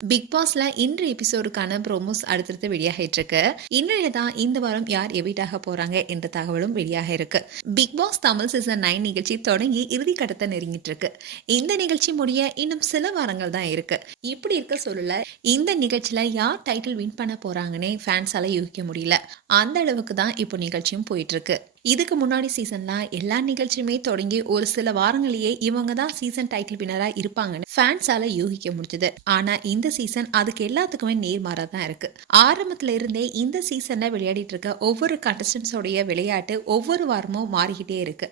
Big பாஸ்ல இன்று எபிசோடுக்கான promos அடுத்தடுத்து வெளியாகிட்டு இருக்கு. இன்றைய தான் இந்த வாரம் யார் எவிட்டாக போறாங்க என்ற தகவலும் வெளியாக இருக்கு. பிக் பாஸ் தமிழ் சீசன் 9 நிகழ்ச்சி தொடங்கி இறுதி கட்டத்தை நெருங்கிட்டு இருக்கு. இந்த நிகழ்ச்சி முடிய இன்னும் சில வாரங்கள் தான் இருக்கு. இப்படி இருக்க சொல்லல இந்த நிகழ்ச்சியில யார் டைட்டில் வின் பண்ண போறாங்கன்னே ஃபேன்ஸால யூகிக்க முடியல. அந்த அளவுக்கு தான் இப்போ நிகழ்ச்சியும் போயிட்டு இருக்கு. இதுக்கு முன்னாடி சீசன்ல எல்லா நிகழ்ச்சியுமே தொடங்கி ஒரு சில வாரங்களிலேயே இவங்க தான் சீசன் டைட்டில் வினரா இருப்பாங்கன்னு ஃபேன்ஸால யூகிக்க முடிஞ்சது. ஆனா இந்த சீசன் அதுக்கு எல்லாத்துக்குமே நேர்மாறா தான் இருக்கு. ஆரம்பத்துல இருந்தே இந்த சீசன்ல விளையாடிட்டு இருக்க ஒவ்வொரு கண்டஸ்டன்ஸோடைய விளையாட்டு ஒவ்வொரு வாரமும் மாறிக்கிட்டே இருக்கு.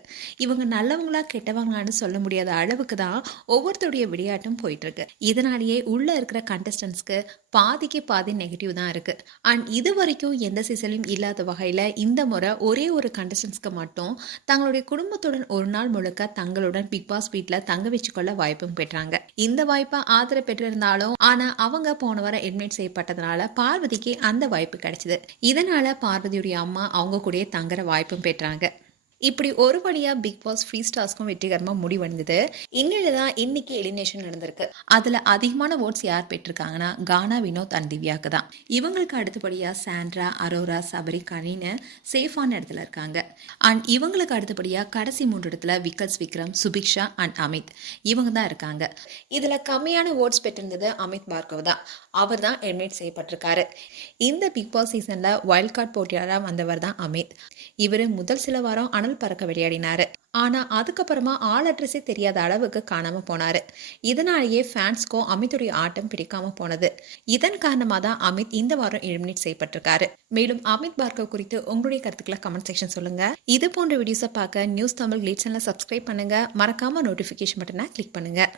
இவங்க நல்லவங்களா கெட்டவங்களான்னு சொல்ல முடியாத அளவுக்கு தான் ஒவ்வொருத்தருடைய விளையாட்டும் போயிட்டு இருக்கு. இதனாலேயே உள்ள இருக்கிற கண்டஸ்டன்ஸ்க்கு பாதிக்கு பாதி நெகட்டிவ் தான் இருக்கு. அண்ட் இது வரைக்கும் எந்த சீசன்லையும் இல்லாத வகையில இந்த முறை ஒரே ஒரு கண்டஸ்டன்ஸ்க்கு மட்டும் தங்களுடைய குடும்பத்துடன் ஒரு நாள் முழுக்க தங்களுடன் பிக் பாஸ் வீட்ல தங்க வச்சுக்கொள்ள வாய்ப்பும் பெற்றாங்க. இந்த வாய்ப்பை ஆதரவு பெற்றிருந்தாலும் ஆனா அவங்க போன வாரம் எலிமினேட் செய்யப்பட்டதுனால பார்வதிக்கு அந்த வாய்ப்பு கிடைச்சது. இதனால பார்வதியுடைய அம்மா அவங்க கூட தங்குற வாய்ப்பும் பெற்றாங்க. இப்படி ஒரு வழியா பிக் பாஸ் ஃப்ரீ ஸ்டார்ஸ்க்கும் வெற்றிகரமா முடிவடைந்தது. இன்னைக்கு எலிமினேஷன் நடந்திருக்கு. அதுல அதிகமான ஓட்ஸ் யார் பெற்றிருக்காங்கன்னா கானா, வினோத் அண்ட் திவ்யாக்கு தான். இவங்களுக்கு அடுத்தபடியா சாண்ட்ரா, அரோரா, சபரி, கனின்னு சேஃபான இடத்துல இருக்காங்க. அண்ட் இவங்களுக்கு அடுத்தபடியா கடைசி 3 இடத்துல விக்கல்ஸ், விக்ரம், சுபிக்ஷா அண்ட் அமித் இவங்க தான் இருக்காங்க. இதுல கம்மியான ஓட்ஸ் பெற்றிருந்தது அமித் பார்கவ் தான். அவர் தான் எலிமினேட் செய்யப்பட்டிருக்காரு. இந்த பிக் பாஸ் சீசன்ல வைல்ட் கார்டு போட்டியாளராக வந்தவர் தான் அமித். இவர் முதல் சில வாரம் அனல் பறக்க விளையாடினாரு. ஆனா அதுக்கப்புறமா ஆள் அட்ரஸே தெரியாத அளவுக்கு காணாம போனாரு. இதனாலேயே ஃபேன்ஸ்க்கும் அமித்துடைய ஆட்டம் பிடிக்காம போனது. இதன் காரணமா தான் அமித் இந்த வாரம் எலிமினேட் செய்யப்பட்டிருக்காரு. மேலும் அமித் பார்கவ் குறித்து உங்களுடைய கருத்துக்களை கமெண்ட் செக்ஷன் சொல்லுங்க. இது போன்ற வீடியோஸை பார்க்க நியூஸ் தமிழ் கிளிட்ஸ் சேனலை சப்ஸ்கிரைப் பண்ணுங்க. மறக்காம நோட்டிபிகேஷன் பட்டனை கிளிக் பண்ணுங்க.